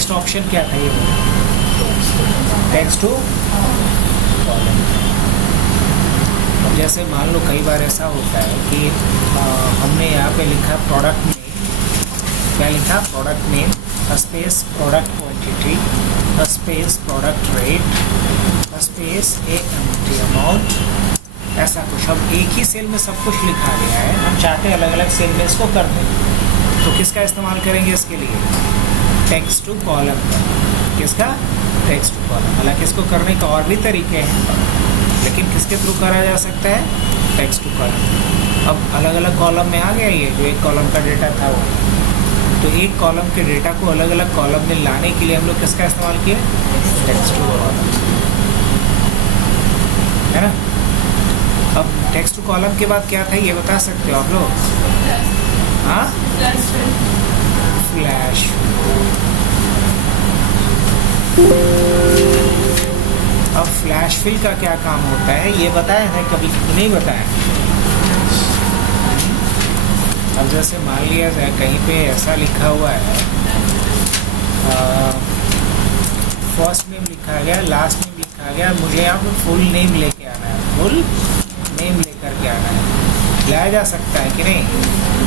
Next option क्या था ये? Text to column. अब जैसे मान लो कई बार ऐसा होता है कि हमने यहाँ पे लिखा प्रोडक्ट नेम, क्या लिखा? Product name space product quantity space product rate space empty amount, ऐसा कुछ। अब एक ही सेल में सब कुछ लिखा गया है, हम चाहते हैं अलग अलग सेल में इसको कर दें, तो किसका इस्तेमाल करेंगे इसके लिए? टेक्स्ट टू कॉलम का। किसका? Text to column. हालांकि इसको करने का और भी तरीके हैं, लेकिन किसके थ्रू करा जा सकता है? Text to column. अब अलग अलग कॉलम में आ गया ये, जो एक कॉलम का डेटा था वो, तो एक कॉलम के डेटा को अलग अलग कॉलम में लाने के लिए हम लोग किसका इस्तेमाल किए? टेक्स्ट टू कॉलम, है ना। अब टेक्स्ट टू कॉलम के बाद क्या था ये बता सकते हो आप लोग? हाँ, फ्लैश। अब फ्लैश फिल का क्या काम होता है ये बताया है कभी? नहीं बताया। अब जैसे मान लिया जाए कहीं पे ऐसा लिखा हुआ है, फर्स्ट नेम लिखा गया, लास्ट नेम लिखा गया, मुझे यहाँ पे फुल नेम लेके आना है, फुल नेम लेकर के आना है। लाया जा सकता है कि नहीं?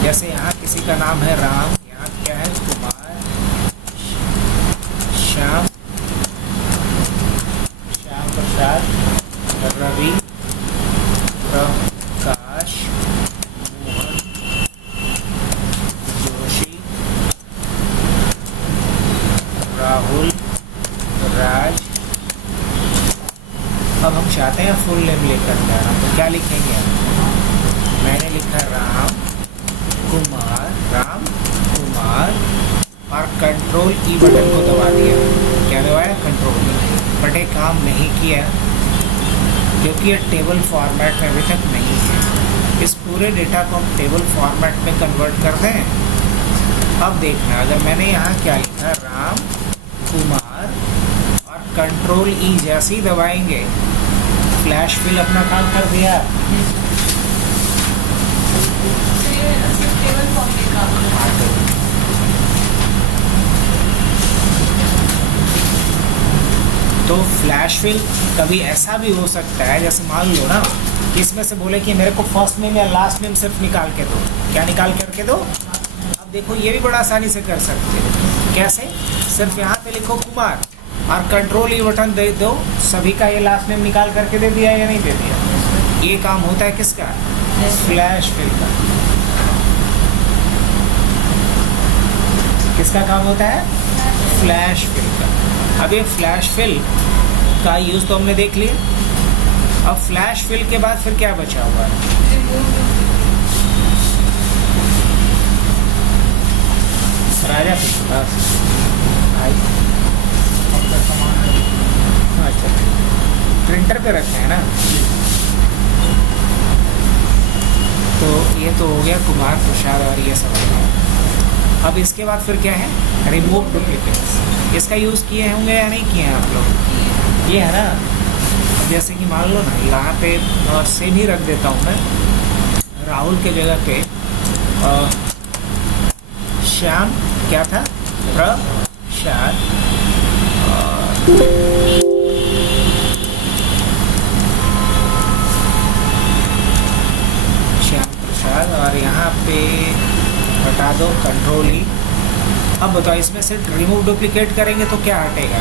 जैसे यहाँ किसी का नाम है राम, यहाँ क्या है? कुमार, श्याम, श्याम प्रसाद, रवि, प्रकाश, मोहन, जोशी, राहुल, राज। अब हम चाहते हैं फुल नेम लेकर के आना, तो क्या लिखेंगे? मैंने लिखा राम कुमार और कंट्रोल ई बटन को दबा दिया। क्या दबाया? कंट्रोल। बट ये काम नहीं किया क्योंकि ये टेबल फॉर्मेट में अभी तक नहीं है। इस पूरे डेटा को हम टेबल फॉर्मेट में कन्वर्ट कर दें। अब देखना, अगर मैंने यहाँ क्या लिखा? राम कुमार और कंट्रोल ई जैसे ही दबाएंगे, फ्लैश फिल अपना काम कर दिया। तो फ्लैश फिल कभी ऐसा भी हो सकता है, जैसे मान लो ना कि इसमें से बोले कि मेरे को फर्स्ट नेम या लास्ट नेम सिर्फ निकाल के दो। क्या निकाल करके दो? अब देखो ये भी बड़ा आसानी से कर सकते हो। कैसे? सिर्फ यहाँ पे लिखो कुमार और कंट्रोल ई बटन दे दो, सभी का ये लास्ट नेम निकाल करके दे दिया या नहीं दे दिया? ये काम होता है किसका? फ्लैश फिल का। किसका काम होता है? फ्लैश फिल का। अब ये फ्लैश फिल का यूज़ तो हमने देख लिया। अब फ्लैश फिल के बाद फिर क्या बचा हुआ है? राजा भाई, अच्छा, प्रिंटर पे रखे हैं ना। तो ये तो हो गया कुमार प्रसाद और ये सब हो गया। अब इसके बाद फिर क्या है? Remove duplicates. इसका यूज़ किए होंगे या नहीं किए हैं आप लोग? ये है ना। अब जैसे कि मान लो ना यहाँ पे सेम ही रख देता हूँ मैं, राहुल के जगह पे श्याम क्या था? प्रसाद। श्याम प्रसाद और यहाँ पे हटा दो कंट्रोल ई। अब बताओ इसमें से रिमूव डुप्लीकेट करेंगे तो क्या हटेगा?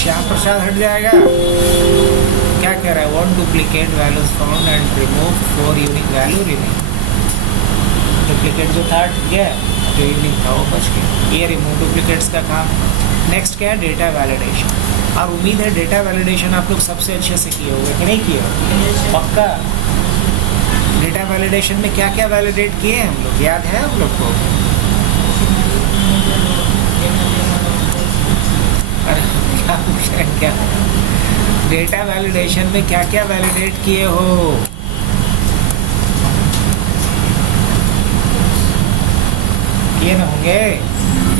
श्याम प्रसाद हट जाएगा। क्या कह रहा है? One duplicate values found and remove 4 unique value remain. Duplicate जो था हट गया, जो यूनिक था वो बच गया। ये रिमूव डुप्लीकेट्स का काम है। नेक्स्ट क्या है? Data validation. और उम्मीद है डेटा वैलिडेशन आप लोग सबसे अच्छे से किए होंगे कि नहीं किए होंगे? पक्का। डेटा वैलिडेशन में क्या क्या वैलिडेट किए हैं हम लोग, याद है आप लोग को? अरे क्या पूछ रहे हैं? क्या डेटा वैलिडेशन में क्या क्या वैलिडेट किए हो? किए ना होंगे।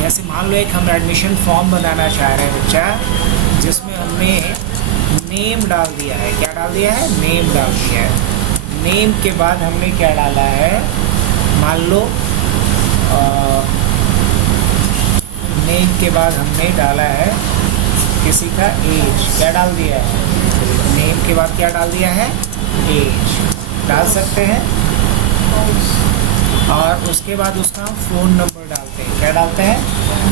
जैसे मान लो एक हम एडमिशन फॉर्म बनाना चाह रहे हैं बच्चा, जिसमें हमने नेम डाल दिया है। क्या डाल दिया है? नेम डाल दिया है। नेम के बाद हमने क्या डाला है? मान लो नेम के बाद हमने डाला है किसी का एज, क्या डाल दिया है, नेम के बाद क्या डाल दिया है, एज डाल सकते हैं। और उसके बाद उसका हम फ़ोन नंबर डालते हैं, क्या डालते हैं,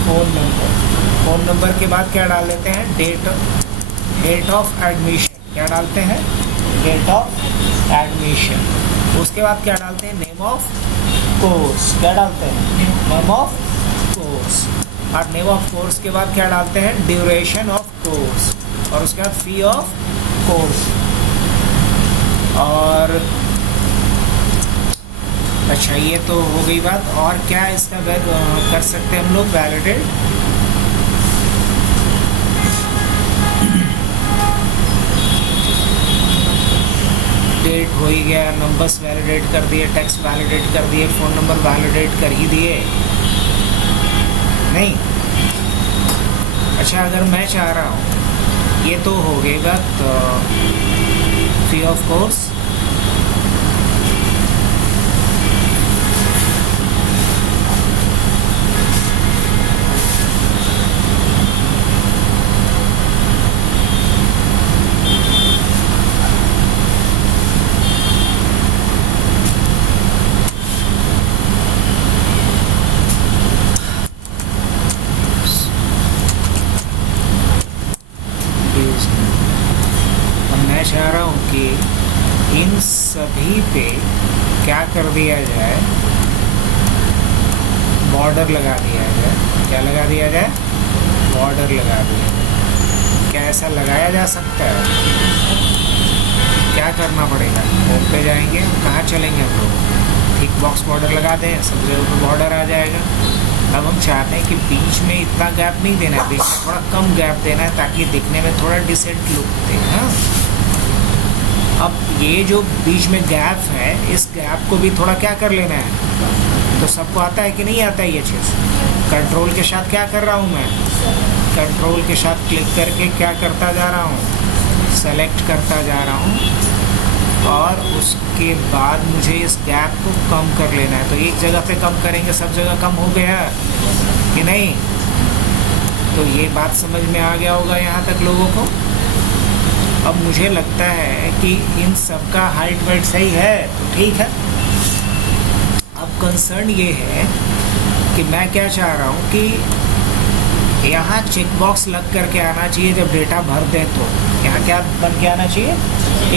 फ़ोन नंबर। फ़ोन नंबर के बाद क्या डाल देते हैं, डेट ऑफ एडमिशन, क्या डालते हैं, डेट ऑफ एडमिशन। उसके बाद क्या डालते हैं, नेम ऑफ कोर्स, क्या डालते हैं, नेम ऑफ कोर्स। और नेम ऑफ कोर्स के बाद क्या डालते हैं, ड्यूरेशन ऑफ कोर्स, और उसके बाद फी ऑफ कोर्स। और अच्छा, ये तो हो गई बात। और क्या इसका कर सकते हैं हम लोग, वैलिडेट, डेट हो ही गया, नंबर्स वैलिडेट कर दिए, टेक्स्ट वैलिडेट कर दिए, फ़ोन नंबर वैलिडेट कर ही दिए, नहीं। अच्छा, अगर मैं चाह रहा हूँ, ये तो हो गई बात फी ऑफ कोर्स, चाह रहा हूँ कि इन सभी पे क्या कर दिया जाए, बॉर्डर लगा दिया जाए, क्या लगा दिया जाए, बॉर्डर लगा दिया जाए। क्या ऐसा लगाया जा सकता है, क्या करना पड़ेगा, होम पे जाएंगे, कहाँ चलेंगे हम लोग, थिक बॉक्स बॉर्डर लगा दें, सब जगह पर बॉर्डर आ जाएगा। अब हम चाहते हैं कि बीच में इतना गैप नहीं देना है, बीच में थोड़ा कम गैप देना है ताकि दिखने में थोड़ा डिसेंट लुक दे। हाँ, अब ये जो बीच में गैप है, इस गैप को भी थोड़ा क्या कर लेना है। तो सबको आता है कि नहीं आता है ये चीज़। कंट्रोल के साथ क्या कर रहा हूँ मैं, कंट्रोल के साथ क्लिक करके क्या करता जा रहा हूँ, सेलेक्ट करता जा रहा हूँ, और उसके बाद मुझे इस गैप को कम कर लेना है। तो एक जगह पे कम करेंगे, सब जगह कम हो गया कि नहीं। तो ये बात समझ में आ गया होगा यहाँ तक लोगों को। अब मुझे लगता है कि इन सब का हाइट वेट सही है, तो ठीक है। अब कंसर्न ये है कि मैं क्या चाह रहा हूँ कि यहाँ चेक बॉक्स लग करके आना चाहिए जब डेटा भर दें। तो यहाँ क्या बन के आना चाहिए,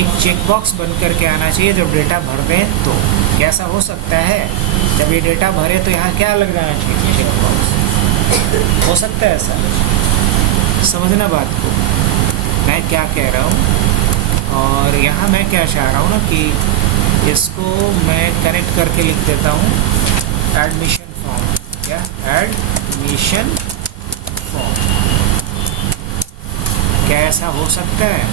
एक चेक बॉक्स बन करके आना चाहिए जब डेटा भर दें। तो कैसा हो सकता है, जब ये डेटा भरे तो यहाँ क्या लग जाना चाहिए, चेक बॉक्स। हो सकता है ऐसा, समझना बात को मैं क्या कह रहा हूँ। और यहाँ मैं क्या चाह रहा हूँ ना कि इसको मैं कनेक्ट करके लिख देता हूँ एडमिशन फॉर्म, क्या एडमिशन फॉर्म। क्या ऐसा हो सकता है।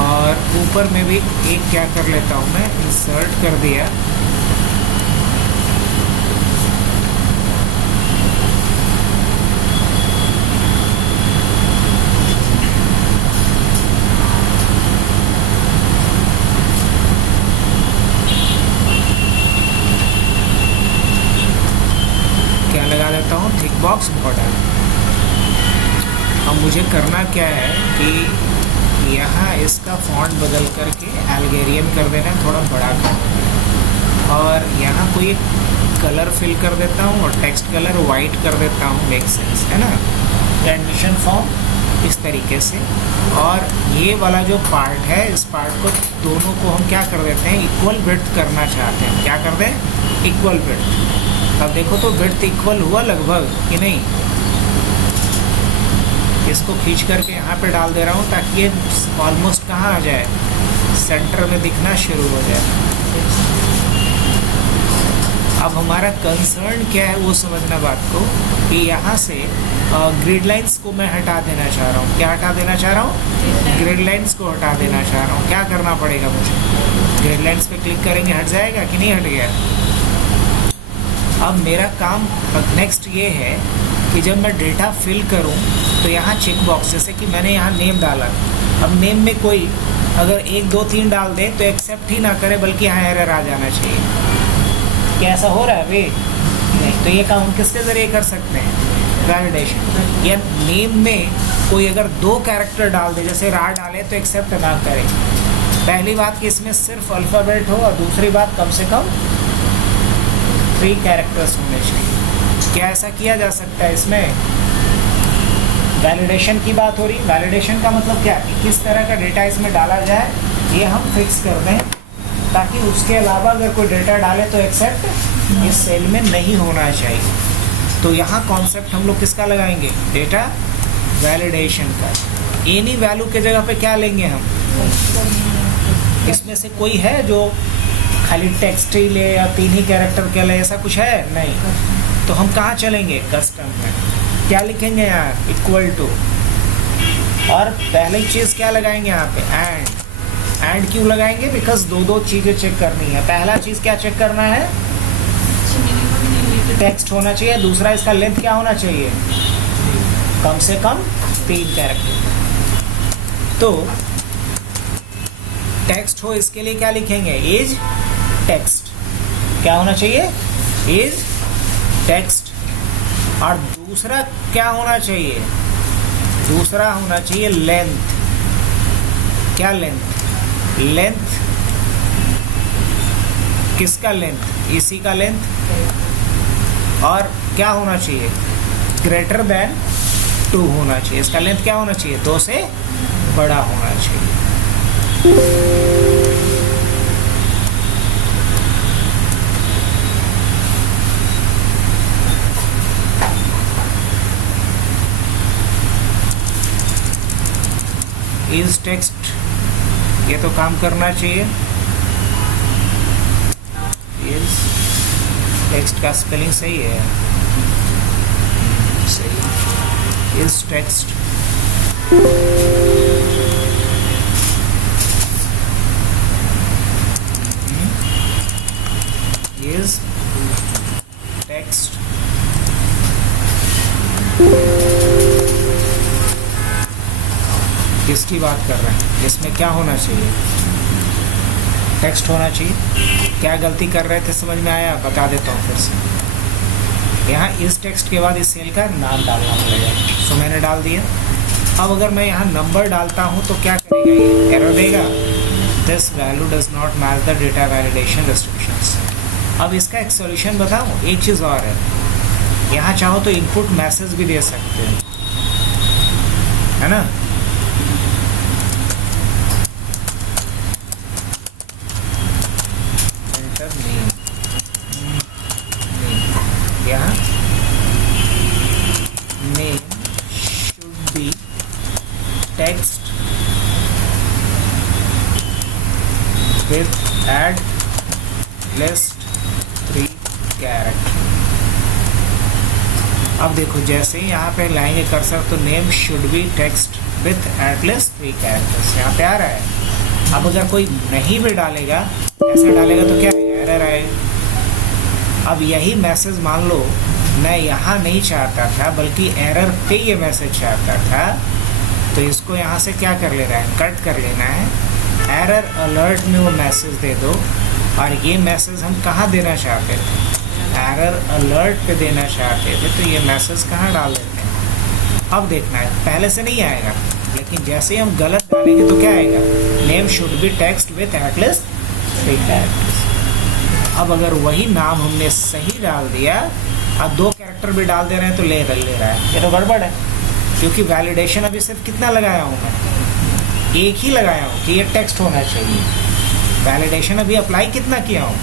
और ऊपर में भी एक क्या कर लेता हूँ मैं, इंसर्ट कर दिया, लगा देता हूँ थिक बॉक्स बॉर्डर। अब मुझे करना क्या है कि यहाँ इसका फॉन्ट बदल करके अल्गेरियन कर देना है, थोड़ा बड़ा कर देना, और यहाँ कोई कलर फिल कर देता हूँ और टेक्स्ट कलर वाइट कर देता हूँ, मेक सेंस है ना। एडमिशन फॉर्म इस तरीके से। और ये वाला जो पार्ट है, इस पार्ट को दोनों को हम क्या कर देते हैं, इक्वल विड्थ करना चाहते हैं। क्या कर दें, इक्वल विड्थ। अब देखो तो विड्थ इक्वल हुआ लगभग कि नहीं। इसको खींच करके यहाँ पे डाल दे रहा हूँ ताकि ये ऑलमोस्ट कहाँ आ जाए, सेंटर में दिखना शुरू हो जाए। अब हमारा कंसर्न क्या है वो समझना बात को, कि यहाँ से ग्रिड लाइंस को मैं हटा देना चाह रहा हूँ। क्या हटा देना चाह रहा हूँ, ग्रिड लाइंस को हटा देना चाह रहा हूँ। क्या करना पड़ेगा मुझे, ग्रिड लाइंस पे क्लिक करेंगे, हट जाएगा कि नहीं हट गया। अब मेरा काम नेक्स्ट ये है कि जब मैं डेटा फिल करूं तो यहाँ चेक बॉक्स, जैसे कि मैंने यहाँ नेम डाला, अब नेम में कोई अगर 1 2 3 डाल दे तो एक्सेप्ट ही ना करे, बल्कि यहाँ एरर आ जाना चाहिए। क्या ऐसा हो रहा है भाई, नहीं। तो ये काम हम किसके ज़रिए कर सकते हैं, वैलिडेशन। या नेम में कोई अगर 2 कैरेक्टर डाल दे, जैसे रा डाले तो एक्सेप्ट ना करे। पहली बात कि इसमें सिर्फ अल्फ़ाबेट हो, और दूसरी बात कम से कम 3 कैरेक्टर्स होने चाहिए। क्या ऐसा किया जा सकता है? इसमें वैलिडेशन की बात हो रही। वैलिडेशन का मतलब क्या है? किस तरह का डेटा इसमें डाला जाए ये हम फिक्स कर दें, ताकि उसके अलावा अगर कोई डेटा डाले तो एक्सेप्ट इस सेल में नहीं होना चाहिए। तो यहाँ कॉन्सेप्ट हम लोग किसका लगाएंगे? डेटा वैलिडेशन का। एनी वैल्यू के जगह पे क्या लेंगे हम? इसमें से कोई है जो खाली टेक्स्ट ही ले या 3 ही कैरेक्टर के ले, ऐसा कुछ है? नहीं। तो हम कहाँ चलेंगे? कस्टम में। क्या लिखेंगे यहाँ? Equal to. और पहली चीज़ क्या लगाएंगे यहाँ पे? एंड। एंड क्यों लगाएंगे? बिकॉज 2 चीज़ें चेक करनी है। पहला चीज़ क्या चेक करना है? टेक्स्ट होना चाहिए। दूसरा, इसका लेंथ क्या होना चाहिए? कम से कम 3 कैरेक्टर। तो टेक्स्ट हो, इसके लिए क्या लिखेंगे? Is text. क्या होना चाहिए? Is text. और दूसरा क्या होना चाहिए? दूसरा होना चाहिए लेंथ। क्या लेंथ? लेंथ किसका लेंथ? इसी का लेंथ। और क्या होना चाहिए? ग्रेटर देन 2 होना चाहिए। इसका लेंथ क्या होना चाहिए? 2 से बड़ा होना चाहिए। इज टेक्स्ट, ये तो काम करना चाहिए। इज टेक्स्ट का स्पेलिंग सही है? सही। Is text. Is text. किसकी बात कर रहे हैं? इसमें क्या होना चाहिए? टेक्स्ट होना चाहिए। क्या गलती कर रहे थे समझ में आया? बता देता हूँ फिर से। यहाँ इस टेक्स्ट के बाद इस सेल का नाम डालना पड़ेगा। सो मैंने डाल दिया। अब अगर मैं यहाँ नंबर डालता हूँ तो क्या करेगा? ये एरर देगा, this value does not match the data validation restrictions. अब इसका एक सॉल्यूशन बताऊँ? एक चीज़ और है, यहाँ चाहो तो इनपुट मैसेज भी दे सकते हैं, है ना? यहाँ name should be text with at least 3 character. अब देखो, जैसे ही यहाँ पे लाएंगे कर्सर तो name should be text with at least 3 characters यहाँ पे आ रहा है। अब अगर कोई नहीं भी डालेगा, ऐसा डालेगा तो क्या एरर आएगा? अब यही मैसेज मान लो मैं यहाँ नहीं चाहता था, बल्कि एरर पे ये मैसेज चाहता था, तो इसको यहाँ से क्या कर लेना है? कट कर लेना है। एरर अलर्ट में वो मैसेज दे दो। और ये मैसेज हम कहाँ देना चाहते थे? एरर अलर्ट पे देना चाहते थे, तो ये मैसेज कहाँ डाल देते हैं? अब देखना है, पहले से नहीं आएगा, लेकिन जैसे ही हम गलत डालेंगे तो क्या आएगा? Name should be text with at least 3 characters. अब अगर वही नाम हमने सही डाल दिया, अब 2 कैरेक्टर भी डाल दे रहे हैं तो ले रहा है, ये तो गड़बड़ है। क्योंकि वैलिडेशन अभी सिर्फ कितना लगाया हूँ मैं? एक ही लगाया हूँ कि ये टेक्स्ट होना चाहिए। वैलिडेशन अभी अप्लाई कितना किया हूँ?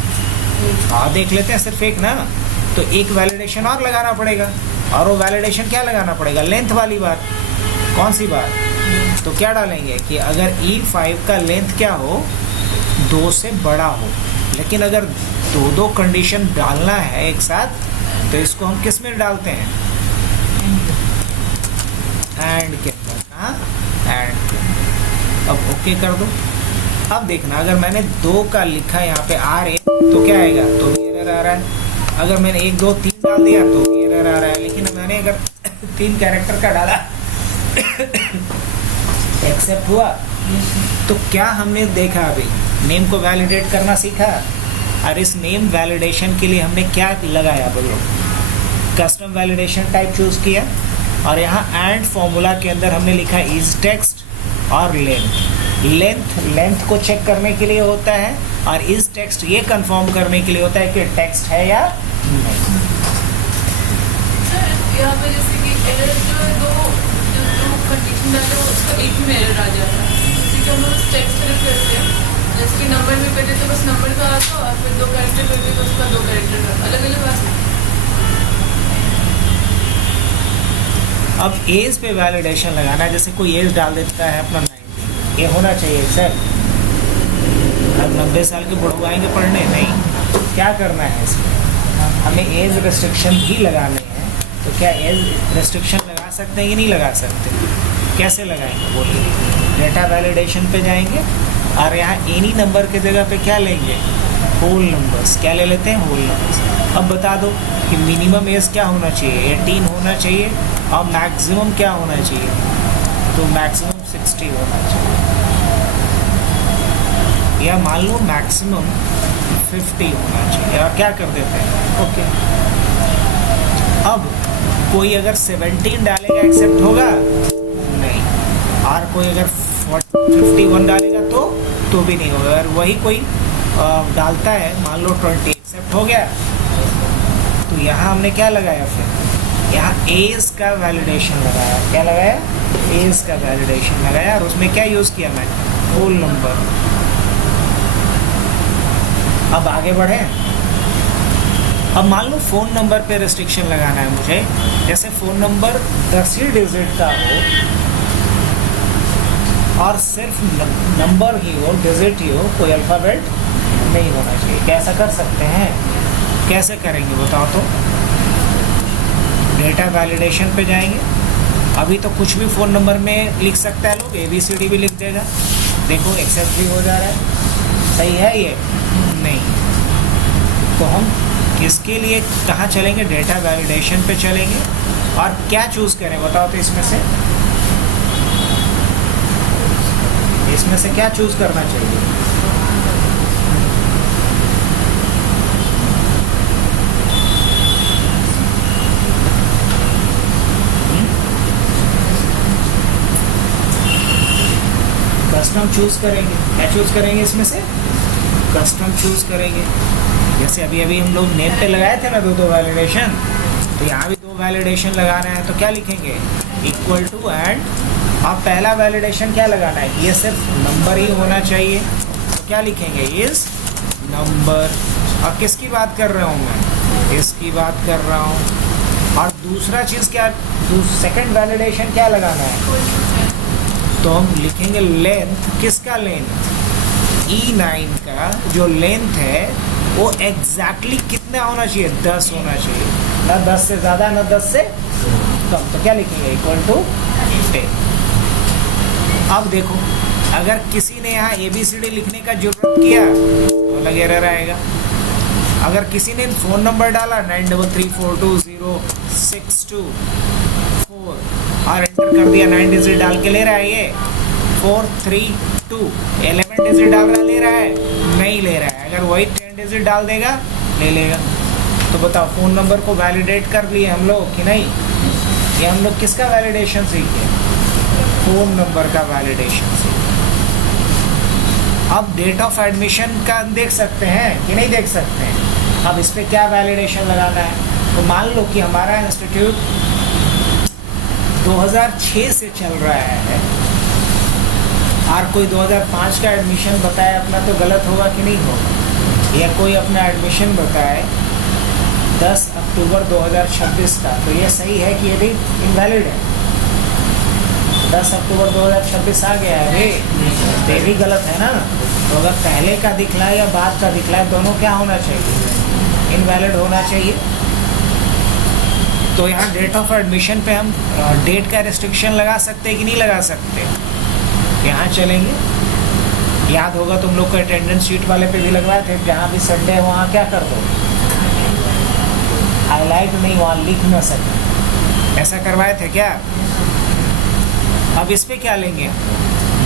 हाँ, देख लेते हैं, सिर्फ एक ना। तो एक वैलिडेशन और लगाना पड़ेगा। और वो वैलिडेशन क्या लगाना पड़ेगा? लेंथ वाली बात। कौन सी बात? तो क्या डालेंगे कि अगर E5 का लेंथ क्या हो? 2 से बड़ा हो। लेकिन अगर 2 कंडीशन डालना है एक साथ, तो इसको हम किस में डालते हैं? एंड के अंदर। हाँ, एंड के अंदर। अब ओके कर दो। अब देखना, अगर मैंने 2 का लिखा यहाँ पे आ रहे तो क्या आएगा? तो भी एरर आ रहा है। अगर मैंने 1 2 3 डाल दिया तो भी एरर आ रहा है। लेकिन मैंने अगर 3 कैरेक्टर का डाला एक्सेप्ट हुआ। तो क्या हमने देखा? अभी नेम को वैलिडेट करना सीखा। और इस नेम वैलिडेशन के लिए हमने क्या लगाया? बोलो, कस्टम वैलिडेशन टाइप चूज़ किया और यहाँ एंड फॉर्मूला के अंदर हमने लिखा इज टेक्स्ट और लेंथ को चेक करने के लिए होता है और इज टेक्स्ट ये कंफर्म करने के लिए होता है कि टेक्स्ट है या नहीं। यहाँ पे जैसे कि एरर जो कंडीशन डालते हैं उसका एक में एरर आ जाता है, क्योंकि हम लोग टेक्स्ट सेलेक्ट करते हैं, जैसे कि नंबर में करते तो बस नंबर का आता और फिर 2 कैरेक्टर करते तो उसका 2 कैरेक्टर अलग अलग आता। अब एज पे वैलिडेशन लगाना है, जैसे कोई एज डाल देता है अपना 90, ये होना चाहिए सर। अब 90 साल के बुढ़ऊ आएंगे पढ़ने, नहीं, क्या करना है इसमें, हमें एज रिस्ट्रिक्शन भी लगाने हैं। तो क्या एज रिस्ट्रिक्शन लगा सकते हैं कि नहीं लगा सकते, कैसे लगाएंगे वो डेटा वैलिडेशन पे जाएंगे और यहाँ एनी नंबर के जगह पे क्या लेंगे, होल नंबर्स। क्या ले लेते हैं, होल नंबर्स। अब बता दो कि मिनिमम एज क्या होना चाहिए, 18 होना चाहिए और मैक्सिमम क्या होना चाहिए, तो मैक्सिमम 60 होना चाहिए, या मान लो मैक्सिमम 50 होना चाहिए और क्या कर देते हैं, ओके। अब कोई अगर 17 डालेगा एक्सेप्ट होगा नहीं, और कोई अगर 51 डालेगा तो भी नहीं होगा। अगर वही कोई डालता है मान लो 20 एक्सेप्ट हो गया, तो यहाँ हमने क्या लगाया, फिर यहाँ एज का वैलिडेशन लगाया। क्या लगाया, एज का वैलिडेशन लगाया और उसमें क्या यूज़ किया मैं, होल नंबर। अब आगे बढ़े, अब मान लो फ़ोन नंबर पे रिस्ट्रिक्शन लगाना है मुझे, जैसे फ़ोन नंबर 10 ही डिजिट का हो और सिर्फ नंबर ही हो, डिजिट ही हो, कोई अल्फ़ाबेट नहीं होना चाहिए। कैसा कर सकते हैं, कैसे करेंगे बताओ तो। डेटा वैलिडेशन पे जाएंगे, अभी तो कुछ भी फ़ोन नंबर में लिख सकता है, लोग ABCD भी लिख देगा, देखो एक्सेप्ट भी हो जा रहा है, सही है ये नहीं। तो हम इसके लिए कहाँ चलेंगे, डेटा वैलिडेशन पे चलेंगे और क्या चूज़ करें बताओ तो। इसमें से क्या चूज़ करना चाहिए, कस्टम चूज़ करेंगे। क्या चूज़ करेंगे, इसमें से कस्टम चूज़ करेंगे। जैसे अभी हम लोग नेम पे लगाए थे ना 2 वैलिडेशन, तो यहाँ भी 2 वैलिडेशन लगा रहे हैं, तो क्या लिखेंगे, इक्वल टू एंड। अब पहला वैलिडेशन क्या लगाना है, ये सिर्फ नंबर ही होना चाहिए, तो क्या लिखेंगे, इस नंबर। और किसकी बात कर रहा हूँ मैं, इसकी बात कर रहा हूँ। और दूसरा चीज़ क्या, सेकंड वैलिडेशन क्या लगाना है, तो हम लिखेंगे लेंथ। किसका लेंथ, E9 का जो लेंथ है वो एग्जैक्टली कितना होना चाहिए, 10 होना चाहिए, ना 10 से ज़्यादा ना 10 से कम। तो क्या लिखेंगे, इक्वल टू 10। अब देखो, अगर किसी ने यहाँ ABCD लिखने का जरूरत किया तो अलग एरर आएगा। अगर किसी ने फ़ोन नंबर डाला 93342062 और एंटर कर दिया, 9 डिजिट डाल के ले रहा है, ये 432 11 डिजिट डाल रहा, ले रहा है नहीं ले रहा है। अगर वही 10 डिजिट डाल देगा ले लेगा। तो बताओ, फ़ोन नंबर को वैलिडेट कर लिए हम लोग कि नहीं, ये हम लोग किसका वैलिडेशन सीखे, फ़ोन नंबर का वैलिडेशन सीखे। अब डेट ऑफ एडमिशन का देख सकते हैं कि नहीं देख सकते हैं। अब इस पर क्या वैलिडेशन लगाना है, तो मान लो कि हमारा इंस्टीट्यूट 2006 से चल रहा है और कोई 2005 का एडमिशन बताए अपना, तो गलत होगा कि नहीं होगा। या कोई अपना एडमिशन बताए 10 अक्टूबर 2026 का, तो ये सही है कि ये भी इनवैलिड है। 10 अक्टूबर 2026 आ गया है रे, तो ये भी गलत है ना। तो अगर पहले का दिखलाए या बाद का दिखलाए, दोनों क्या होना चाहिए, इनवैलिड होना चाहिए। तो यहाँ डेट ऑफ एडमिशन पे हम डेट का रिस्ट्रिक्शन लगा सकते हैं कि नहीं लगा सकते। यहाँ चलेंगे, याद होगा तुम लोग को अटेंडेंस शीट वाले पे भी लगवाए थे, जहाँ भी संडे है वहाँ क्या कर दो, हाईलाइट नहीं, वहाँ लिख ना सके, ऐसा करवाए थे क्या। अब इस पे क्या लेंगे,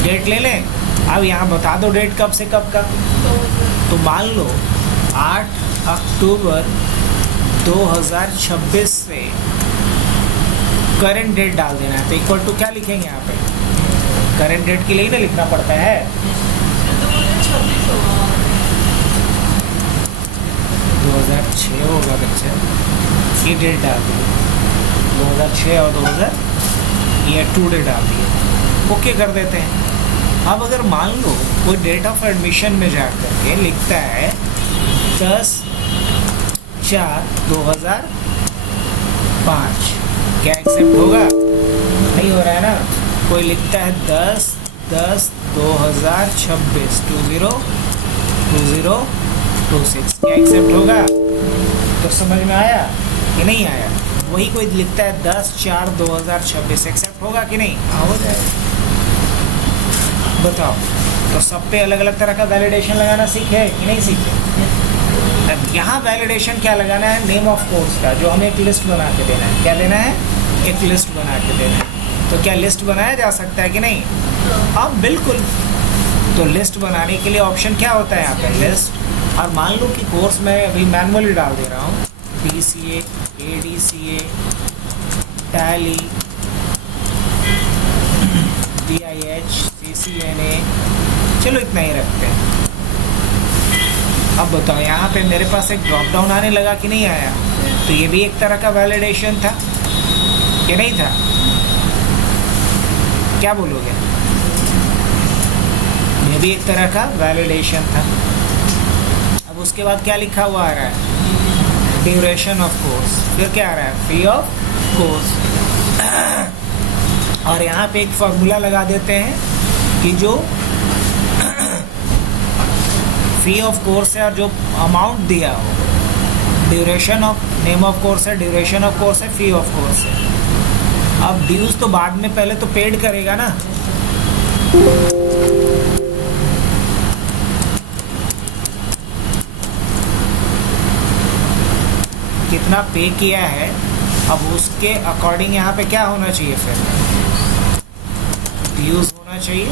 डेट ले लें। अब यहाँ बता दो डेट कब से कब का, तो मान लो 8 अक्टूबर 2026 से करंट डेट डाल देना है। तो इक्वल टू क्या लिखेंगे यहाँ पे, करंट डेट के लिए ही ना लिखना पड़ता है। 2026 होगा। 2006 होगा बच्चे, ये डेट डाल दी 2006 और 2000 ये 2 डेट डाल दिए, ओके कर देते हैं। अब अगर मान लो कोई डेट ऑफ एडमिशन में जा करके लिखता है 10/4/2005, क्या एक्सेप्ट होगा? नहीं हो रहा है ना। कोई लिखता है 10/10/2026 202026, क्या एक्सेप्ट होगा? तो समझ में आया कि नहीं आया? वही कोई लिखता है 10/4/2026, एक्सेप्ट होगा कि नहीं? हाँ, हो जाएगा। बताओ, तो सब पे अलग अलग तरह का वैलिडेशन लगाना सीखे कि नहीं सीखे? अब यहाँ वैलिडेशन क्या लगाना है, नेम ऑफ कोर्स का, जो हमें एक लिस्ट बना के देना है। क्या देना है? एक लिस्ट बना के देना है। तो क्या लिस्ट बनाया जा सकता है कि नहीं? हाँ बिल्कुल। तो लिस्ट बनाने के लिए ऑप्शन क्या होता है यहाँ पे, लिस्ट। और मान लो कि कोर्स मैं अभी मैनुअली डाल दे रहा हूँ, DCA, ADCA, tally, BIH, CCNA, चलो इतना ही रखते हैं। अब बताओ यहाँ पे मेरे पास एक ड्रॉप डाउन आने लगा कि नहीं आया? तो ये भी एक तरह का वैलिडेशन था कि नहीं था? क्या बोलोगे? ये भी एक तरह का वैलिडेशन था। अब उसके बाद क्या लिखा हुआ आ रहा है, ड्यूरेशन ऑफ कोर्स। फिर क्या आ रहा है, फी ऑफ कोर्स। और यहाँ पे एक फॉर्मूला लगा देते हैं कि जो फी ऑफ कोर्स है और जो अमाउंट दिया हो, duration of, name of course है, ड्यूरेशन ऑफ कोर्स है, फी ऑफ कोर्स है। अब ड्यूज तो बाद में, पहले तो पेड करेगा ना। कितना पे किया है, अब उसके अकॉर्डिंग यहाँ पे क्या होना चाहिए, फिर ड्यूज होना चाहिए।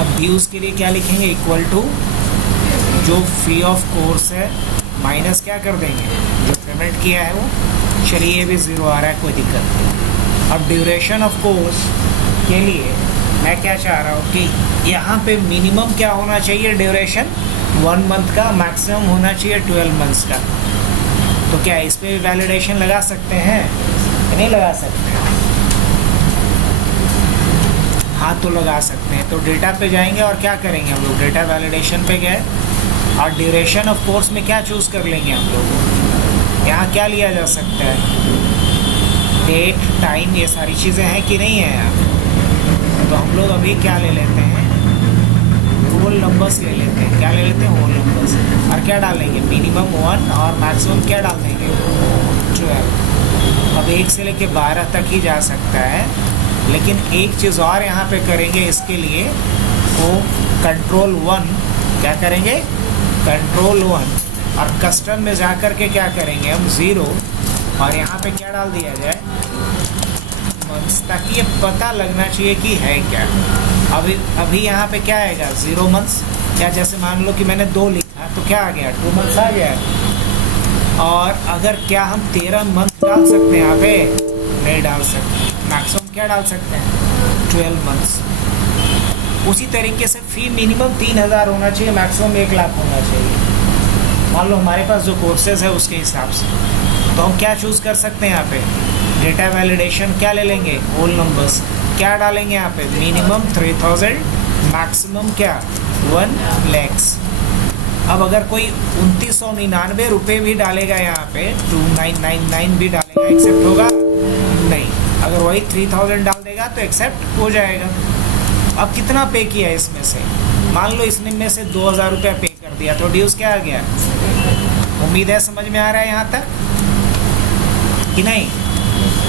अब ड्यूज के लिए क्या लिखेंगे, इक्वल टू जो फी ऑफ कोर्स है माइनस क्या कर देंगे, जो पेमेंट किया है वो। चलिए ये भी ज़ीरो आ रहा है, कोई दिक्कत नहीं। अब ड्यूरेशन ऑफ कोर्स के लिए मैं क्या चाह रहा हूँ कि यहाँ पे मिनिमम क्या होना चाहिए, ड्यूरेशन 1 मंथ का, मैक्सिमम होना चाहिए 12 मंथ्स का। तो क्या इस पर वैलिडेशन लगा सकते हैं कि नहीं लगा सकते हैं? हाँ तो लगा सकते हैं। तो डेटा पे जाएंगे और क्या करेंगे हम लोग, डेटा वैलिडेशन पे गए और ड्यूरेशन ऑफ कोर्स में क्या चूज़ कर लेंगे हम लोग। यहाँ क्या लिया जा सकता है, डेट, टाइम, ये सारी चीज़ें हैं कि नहीं है यहाँ। तो हम लोग अभी क्या ले लेते हैं, होल नंबर्स ले लेते हैं। क्या ले लेते हैं, होल नंबर्स। और क्या डाल लेंगे, मिनिमम 1 और मैक्सिमम क्या डाल देंगे, 12। अब 1 से लेके 12 तक ही जा सकता है। लेकिन एक चीज़ और यहाँ पे करेंगे इसके लिए, वो कंट्रोल 1 क्या करेंगे, कंट्रोल 1 और कस्टम में जा कर के क्या करेंगे हम 0 और यहाँ पे क्या डाल दिया जाए, मंथ्स, ताकि ये पता लगना चाहिए कि है क्या। अभी यहाँ पे क्या आएगा, 0 मंथ्स। या जैसे मान लो कि मैंने 2 लिखा तो क्या आ गया, 2 मंथ्स आ गया। और अगर क्या हम 13 मंथ डाल सकते हैं यहाँ पे, नहीं डाल सकते। मैक्सिमम क्या डाल सकते हैं, 12 मंथ्स। उसी तरीके से फ़ी मिनिमम 3,000 होना चाहिए, मैक्सिमम 1 लाख होना चाहिए। मान लो हमारे पास जो कोर्सेज है उसके हिसाब से, तो हम क्या चूज़ कर सकते हैं यहाँ पे? डेटा वैलिडेशन क्या ले लेंगे? Whole numbers. क्या डालेंगे यहाँ पे? मिनिमम 3,000, मैक्सिमम क्या? 1 lakhs। अब अगर कोई 2,999 रुपये भी डालेगा यहाँ पे, 2,999 भी डालेगा, एक्सेप्ट होगा? नहीं। अगर वही 3,000 डाल देगा तो एक्सेप्ट हो जाएगा। अब कितना पे किया इसमें से? मान लो इसने में से 2,000 रुपया पे कर दिया, तो ड्यूज क्या आ गया? उम्मीद है समझ में आ रहा है यहाँ तक कि नहीं?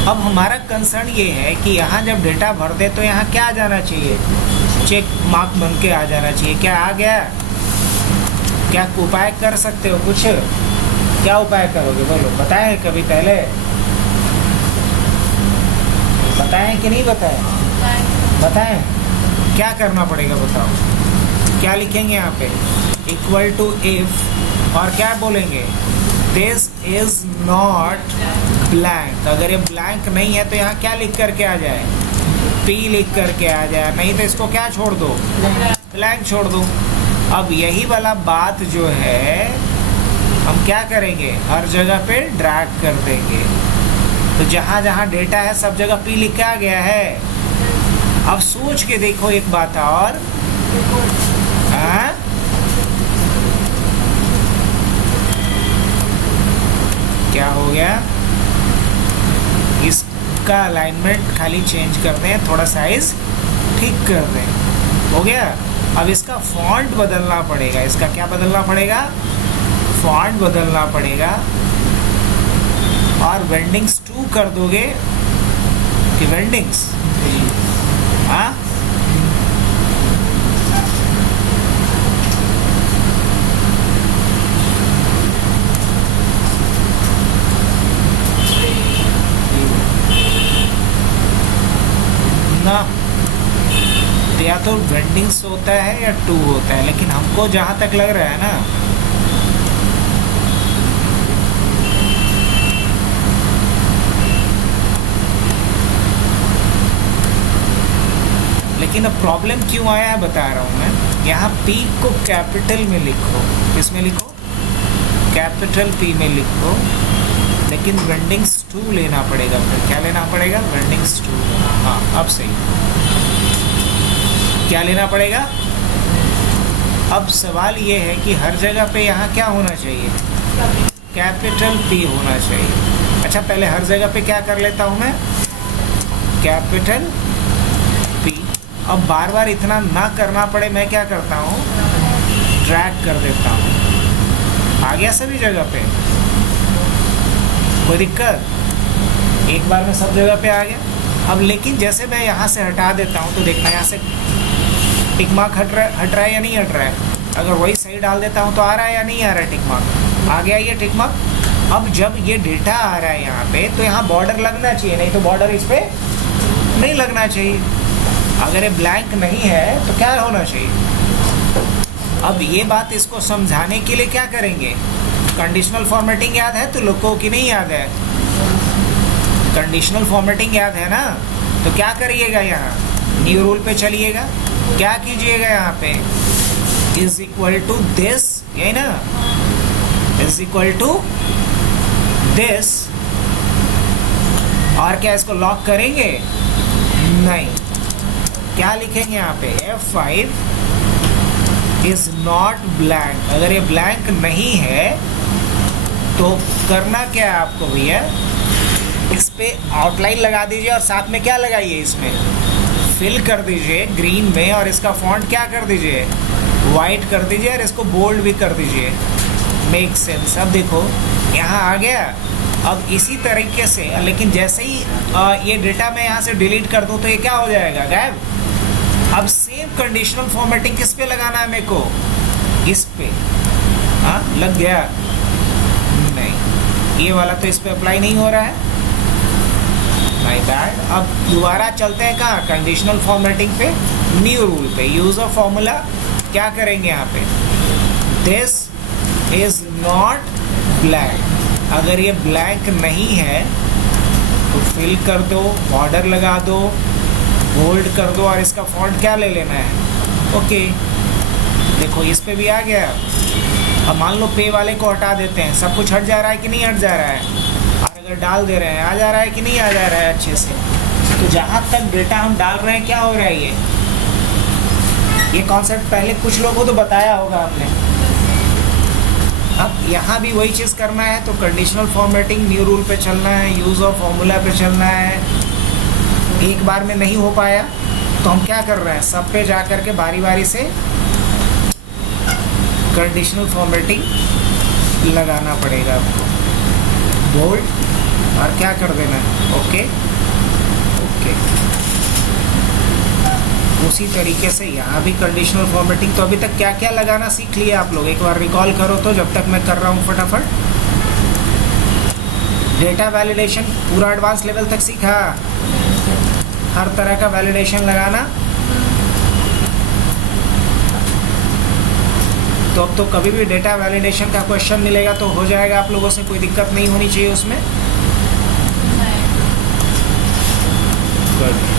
अब हमारा कंसर्न ये है कि यहाँ जब डेटा भर दे तो यहाँ क्या आ जाना चाहिए? चेक मार्क बन के आ जाना चाहिए। क्या आ गया? क्या उपाय कर सकते हो कुछ? क्या उपाय करोगे बोलो? बताएं कभी पहले? बताएं कि नहीं बताएं? बताएं क्या करना पड़ेगा बताओ? क्या लिखेंगे यहाँ पे? इक्वल टू इफ, और क्या बोलेंगे? This is not blank. अगर ये ब्लैंक नहीं है तो यहाँ क्या लिख करके आ जाए? पी लिख करके आ जाए, नहीं तो इसको क्या छोड़ दो? ब्लैंक छोड़ दो। अब यही वाला बात जो है हम क्या करेंगे? हर जगह पे ड्रैग कर देंगे। तो जहाँ जहाँ डेटा है सब जगह पी लिखा गया है। अब सोच के देखो एक बात और, हाँ? क्या हो गया? इसका अलाइनमेंट खाली चेंज कर दें, थोड़ा साइज ठीक कर दें, हो गया। अब इसका फॉन्ट बदलना पड़ेगा। इसका क्या बदलना पड़ेगा? फॉन्ट बदलना पड़ेगा। और वेंडिंग्स 2 कर दोगे कि वेंडिंग्स? हाँ, ना या तो वेंडिंग्स होता है या 2 होता है, लेकिन हमको जहाँ तक लग रहा है ना, लेकिन अब प्रॉब्लम क्यों आया है बता रहा हूँ मैं। यहाँ P को कैपिटल में लिखो। किस में लिखो? कैपिटल P में लिखो, लेकिन वेंडिंग्स 2 लेना पड़ेगा। फिर क्या लेना पड़ेगा? वेंडिंग्स 2। हाँ, अब सही। क्या लेना पड़ेगा? अब सवाल ये है कि हर जगह पे यहाँ क्या होना चाहिए? कैपिटल P होना चाहिए। अच्छा, पहले हर जगह पे क्या कर लेता हूँ मैं? Capital P। अब बार बार इतना ना करना पड़े, मैं क्या करता हूँ? ड्रैग कर देता हूँ। आ गया सभी जगह पे? कोई दिक्कत? एक बार में सब जगह पे आ गया। अब लेकिन जैसे मैं यहाँ से हटा देता हूँ तो देखना यहाँ से टिक मार्क हट रहा है या नहीं हट रहा है? अगर वही सही डाल देता हूँ तो आ रहा है या नहीं आ रहा है टिक मार्क? आ गया ये टिक मार्क। अब जब ये डेटा आ रहा है यहाँ पे तो यहाँ बॉर्डर लगना चाहिए, नहीं तो बॉर्डर इस पे नहीं लगना चाहिए। अगर ये ब्लैंक नहीं है तो क्या होना चाहिए? अब ये बात इसको समझाने के लिए क्या करेंगे? कंडीशनल फॉर्मेटिंग याद है तो लोगों की नहीं याद है? कंडीशनल फॉर्मेटिंग याद है ना? तो क्या करिएगा? यहाँ न्यू रूल पे चलिएगा। क्या कीजिएगा? यहाँ पे इज इक्वल टू दिस, यही ना? इज इक्वल टू दिस, और क्या इसको लॉक करेंगे? नहीं। क्या लिखेंगे यहाँ पे? F5 is not blank. अगर ये ब्लैंक नहीं है तो करना क्या है आपको भैया? इस पे आउटलाइन लगा दीजिए और साथ में क्या लगाइए? इसमें फिल कर दीजिए ग्रीन में, और इसका फॉन्ट क्या कर दीजिए? वाइट कर दीजिए, और इसको बोल्ड भी कर दीजिए। Make sense? अब देखो यहाँ आ गया। अब इसी तरीके से, लेकिन जैसे ही ये डेटा मैं यहाँ से डिलीट कर दूँ तो ये क्या हो जाएगा? गायब। अब सेम कंडीशनल फॉर्मेटिंग किस पे लगाना है मेरे को? इस पे। हाँ, लग गया? नहीं, ये वाला तो इस पे अप्लाई नहीं हो रहा है। My bad. अब दोबारा चलते हैं कहाँ? कंडीशनल फॉर्मेटिंग पे, न्यू रूल पे। यूज ऑफ फॉर्मूला क्या करेंगे यहाँ पे? This is not blank. अगर ये ब्लैंक नहीं है तो फिल कर दो, बॉर्डर लगा दो, बोल्ड कर दो, और इसका फॉन्ट क्या ले लेना है? ओके, देखो इस पे भी आ गया। अब मान लो पे वाले को हटा देते हैं, सब कुछ हट जा रहा है कि नहीं हट जा रहा है, और अगर डाल दे रहे हैं आ जा रहा है कि नहीं आ जा रहा है अच्छे से। तो जहाँ तक डेटा हम डाल रहे हैं क्या हो रहा है, ये कॉन्सेप्ट पहले कुछ लोगों को तो बताया होगा हमने। अब यहाँ भी वही चीज़ करना है, तो कंडीशनल फॉर्मेटिंग न्यू रूल पे चलना है, यूज़ ऑफ फॉर्मूला पे चलना है। एक बार में नहीं हो पाया तो हम क्या कर रहे हैं, सब पे जा कर के बारी बारी से कंडीशनल फॉर्मेटिंग लगाना पड़ेगा आपको, बोल्ड और क्या कर देना है, ओके ओके। उसी तरीके से यहाँ भी कंडीशनल फॉर्मेटिंग। तो अभी तक क्या क्या लगाना सीख लिया आप लोग, एक बार रिकॉल करो तो, जब तक मैं कर रहा हूँ फटाफट। डेटा वैलिडेशन पूरा एडवांस लेवल तक सीखा, हर तरह का वैलिडेशन लगाना। तो अब तो कभी भी डेटा वैलिडेशन का क्वेश्चन मिलेगा तो हो जाएगा आप लोगों से, कोई दिक्कत नहीं होनी चाहिए उसमें। गुड।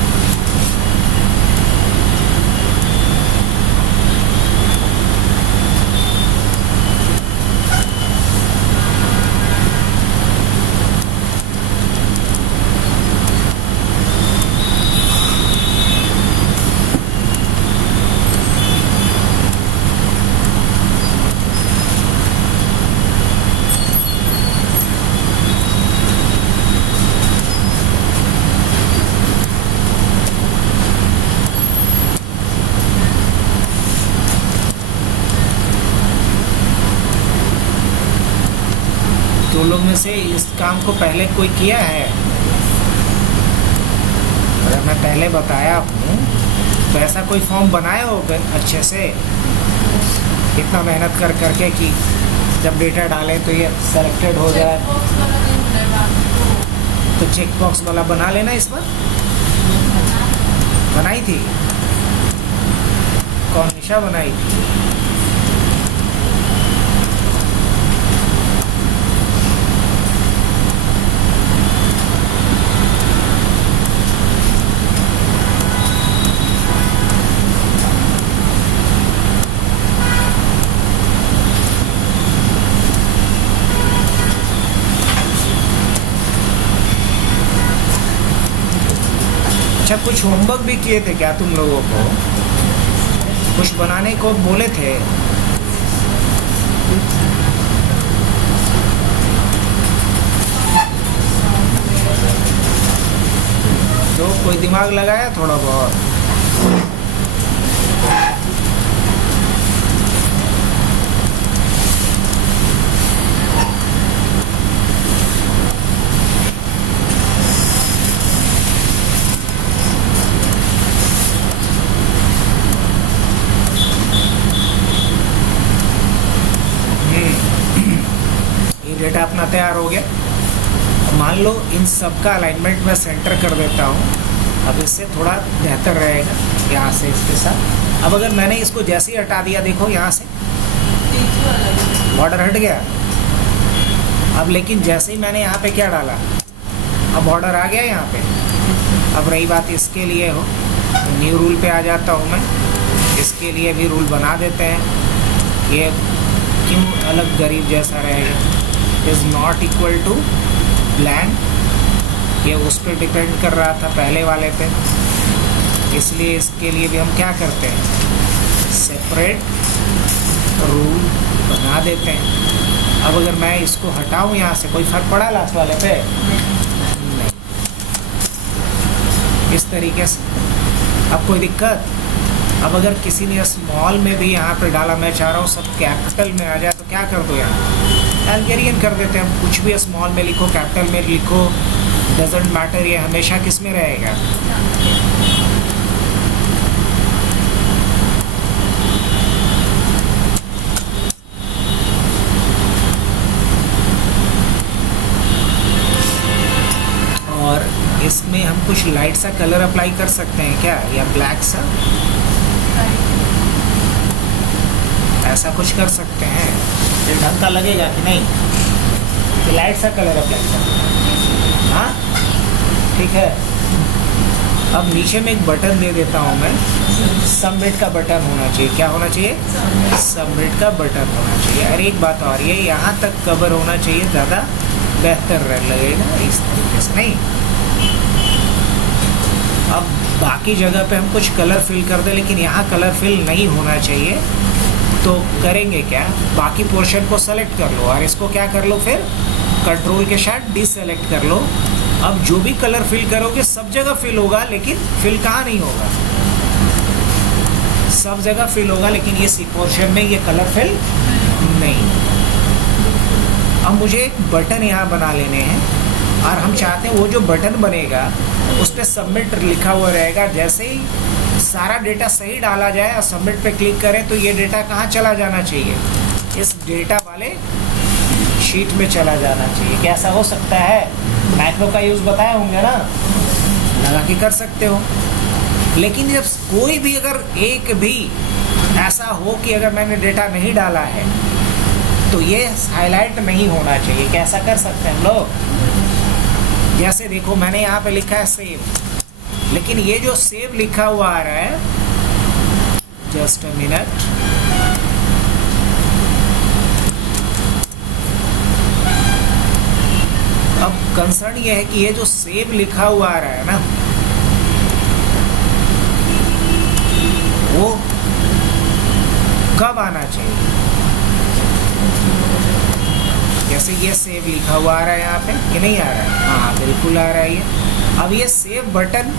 दो लोग में से इस काम को पहले कोई किया है? अगर मैं पहले बताया हूँ तो ऐसा कोई फॉर्म बनाए हो अच्छे से, इतना मेहनत कर करके कि जब डेटा डालें तो ये सेलेक्टेड हो जाए। तो चेक बॉक्स वाला बना लेना इस बार। बनाई थी कौन, निशा बनाई थी? अच्छा, कुछ होमवर्क भी किए थे क्या तुम लोगों को? कुछ बनाने को बोले थे? तो कोई दिमाग लगाया थोड़ा बहुत? डेटा अपना तैयार हो गया। मान लो इन सब का अलाइनमेंट मैं सेंटर कर देता हूँ, अब इससे थोड़ा बेहतर रहेगा यहाँ से इसके साथ। अब अगर मैंने इसको जैसे ही हटा दिया, देखो यहाँ से बॉर्डर हट गया। अब लेकिन जैसे ही मैंने यहाँ पे क्या डाला, अब बॉर्डर आ गया यहाँ पे। अब रही बात इसके लिए हो, तो न्यू रूल पे आ जाता हूँ मैं, इसके लिए भी रूल बना देते हैं। ये क्यों अलग गरीब जैसा रहेगा, is not equal to blank, ये उस पर डिपेंड कर रहा था पहले वाले पे, इसलिए इसके लिए भी हम क्या करते हैं, सेपरेट रूल बना देते हैं। अब अगर मैं इसको हटाऊं यहाँ से, कोई फर्क पड़ा लास्ट वाले पे? नहीं। इस तरीके से। अब कोई दिक्कत? अब अगर किसी ने स्मॉल में भी यहाँ पे डाला, मैं चाह रहा हूँ सब कैपिटल में आ जाए, तो क्या कर दो, यहाँ अल्गेरियन कर देते हैं। कुछ भी स्मॉल में लिखो, कैपिटल में लिखो, डजेंट मैटर, ये हमेशा किस में रहेगा, और इसमें हम कुछ लाइट सा कलर अप्लाई कर सकते हैं क्या, या ब्लैक सा, ऐसा कुछ कर सकते हैं। ये ढंग का लगेगा कि नहीं, कि लाइट सा कलर अप्लाई कर, हाँ ठीक है। अब नीचे में एक बटन दे देता हूँ मैं, सबमिट का बटन होना चाहिए। क्या होना चाहिए? सबमिट का बटन होना चाहिए। और एक बात और, ये यहाँ तक कवर होना चाहिए, ज़्यादा बेहतर लगेगा इस तरीके से। नहीं, अब बाकी जगह पे हम कुछ कलर फिल कर दें, लेकिन यहाँ कलर फिल नहीं होना चाहिए। तो करेंगे क्या, बाकी पोर्शन को सेलेक्ट कर लो और इसको क्या कर लो, फिर कंट्रोल के साथ डिसेलेक्ट कर लो। अब जो भी कलर फिल करोगे सब जगह फिल होगा, लेकिन फिल कहाँ नहीं होगा, सब जगह फिल होगा, लेकिन ये सी पोर्शन में ये कलर फिल नहीं। अब मुझे एक बटन यहाँ बना लेने हैं और हम चाहते हैं वो जो बटन बनेगा उस पर सबमिट लिखा हुआ रहेगा। जैसे ही सारा डेटा सही डाला जाए और सबमिट पे क्लिक करें तो ये डेटा कहाँ चला जाना चाहिए, इस डेटा वाले शीट में चला जाना चाहिए। कैसा हो सकता है? मैक्रो का यूज़ बताए होंगे ना, लगा के कर सकते हो। लेकिन जब कोई भी अगर एक भी ऐसा हो कि अगर मैंने डेटा नहीं डाला है तो ये हाईलाइट नहीं होना चाहिए। कैसा कर सकते हैं हम लोग? जैसे देखो मैंने यहाँ पे लिखा है सेव, लेकिन ये जो सेव लिखा हुआ आ रहा है, जस्ट अ मिनट, अब कंसर्न ये है कि ये जो सेव लिखा हुआ आ रहा है ना, वो कब आना चाहिए? जैसे ये सेव लिखा हुआ आ रहा है यहाँ पे कि नहीं आ रहा है? हाँ बिल्कुल आ रहा है ये। अब ये सेव बटन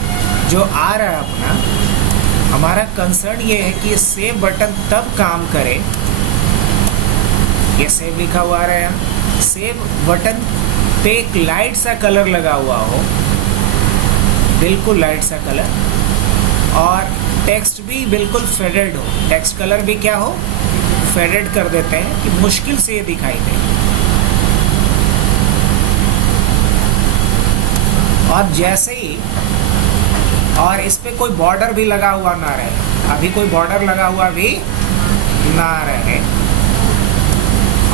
जो आ रहा है अपना, हमारा कंसर्न ये है कि ये सेव बटन तब काम करे, ये सेव लिखा हुआ आ रहा है यहाँ, सेव बटन पे एक लाइट सा कलर लगा हुआ हो, बिल्कुल लाइट सा कलर, और टेक्स्ट भी बिल्कुल फेडेड हो। टेक्स्ट कलर भी क्या हो, फेडेड कर देते हैं कि मुश्किल से ये दिखाई दे। और जैसे ही, और इस पे कोई बॉर्डर भी लगा हुआ ना रहे, अभी कोई बॉर्डर लगा हुआ भी ना रहे,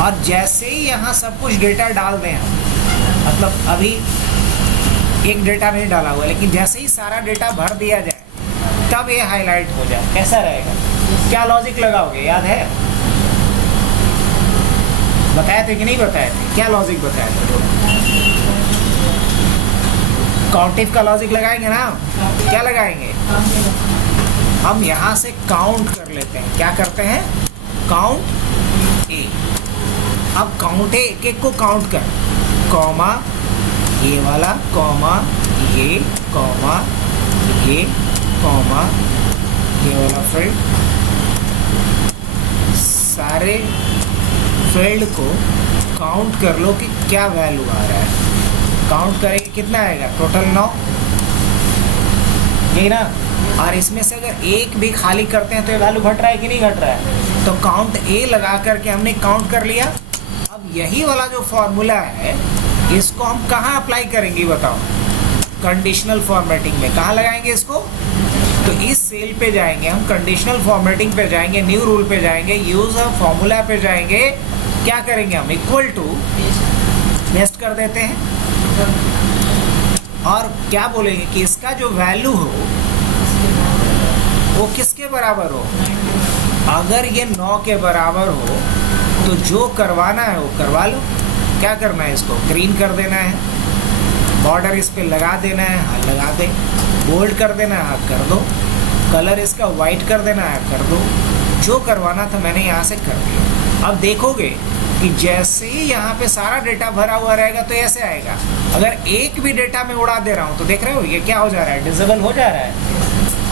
और जैसे ही यहाँ सब कुछ डेटा डाल दें, मतलब अभी एक डेटा नहीं डाला हुआ है, लेकिन जैसे ही सारा डेटा भर दिया जाए तब ये हाईलाइट हो जाए, कैसा रहेगा? क्या लॉजिक लगाओगे, याद है? बताए थे कि नहीं बताए थे? क्या लॉजिक बताए थे? काउंटिव का लॉजिक लगाएंगे ना? क्या लगाएंगे? हम यहाँ से काउंट कर लेते हैं। क्या करते हैं? काउंट ए। अब काउंट ए, एक को काउंट कर, कॉमा ये वाला, कॉमा ये, कॉमा ये, कॉमा ये वाला फील्ड, सारे फील्ड को काउंट कर लो कि क्या वैल्यू आ रहा है। काउंट करेंगे कितना आएगा? टोटल 9, यही ना? और इसमें से अगर एक भी खाली करते हैं तो ये वैल्यू घट रहा है कि नहीं घट रहा है? तो काउंट ए लगा करके हमने काउंट कर लिया। अब यही वाला जो फॉर्मूला है इसको हम कहाँ अप्लाई करेंगे बताओ? कंडीशनल फॉर्मेटिंग में। कहाँ लगाएंगे इसको? तो इस सेल पे जाएंगे हम, कंडीशनल फॉर्मेटिंग पे जाएंगे, न्यू रूल पे जाएंगे, यूज फॉर्मूला पे जाएंगे, क्या करेंगे हम? इक्वल टू नेक्स्ट कर देते हैं और क्या बोलेंगे कि इसका जो वैल्यू हो वो किसके बराबर हो? अगर ये 9 के बराबर हो तो जो करवाना है वो करवा लो। क्या करना है? इसको ग्रीन कर देना है, बॉर्डर इस पे लगा देना है, हाँ लगा दे, बोल्ड कर देना है, हाँ कर दो, कलर इसका वाइट कर देना है, कर दो। जो करवाना था मैंने यहाँ से कर दिया। अब देखोगे कि जैसे ही यहाँ पे सारा डेटा भरा हुआ रहेगा तो ऐसे आएगा। अगर एक भी डेटा में उड़ा दे रहा हूँ तो देख रहे हो ये क्या हो जा रहा है? डिसेबल हो जा रहा है।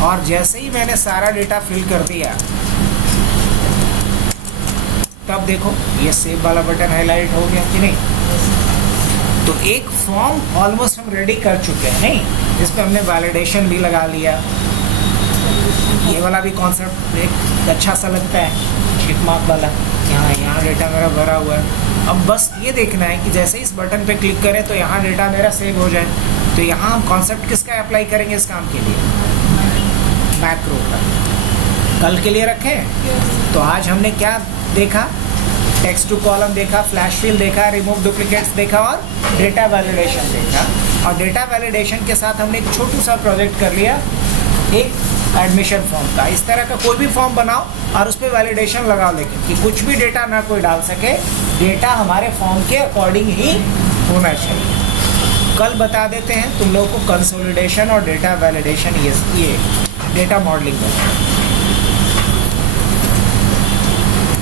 और जैसे ही मैंने सारा डेटा फिल कर दिया तब देखो ये सेव वाला बटन हाईलाइट हो गया कि नहीं? तो एक फॉर्म ऑलमोस्ट हम रेडी कर चुके हैं, नहीं? इस पर हमने वैलिडेशन भी लगा लिया। ये वाला भी कॉन्सेप्ट एक अच्छा सा लगता है, टिक मार्क वाला। यहाँ डेटा मेरा भरा हुआ है। अब बस ये देखना है कि जैसे इस बटन पे क्लिक करें तो यहाँ डेटा मेरा सेव हो जाए। तो यहाँ हम कॉन्सेप्ट किसका अप्लाई करेंगे इस काम के लिए? मैक्रो का। कल के लिए रखें। तो आज हमने क्या देखा? टेक्स्ट टू कॉलम देखा, फ्लैश फिल देखा, रिमूव डुप्लीकेट्स देखा और डेटा वैलिडेशन देखा। और डेटा वैलिडेशन के साथ हमने एक छोटू सा प्रोजेक्ट कर लिया, एक एडमिशन फॉर्म का। इस तरह का कोई भी फॉर्म बनाओ और उस पर वैलिडेशन लगाओ, लेकिन कि कुछ भी डेटा ना कोई डाल सके, डेटा हमारे फॉर्म के अकॉर्डिंग ही होना चाहिए। कल बता देते हैं तुम लोगों को कंसोलिडेशन और डेटा वैलिडेशन, ये डेटा मॉडलिंग का।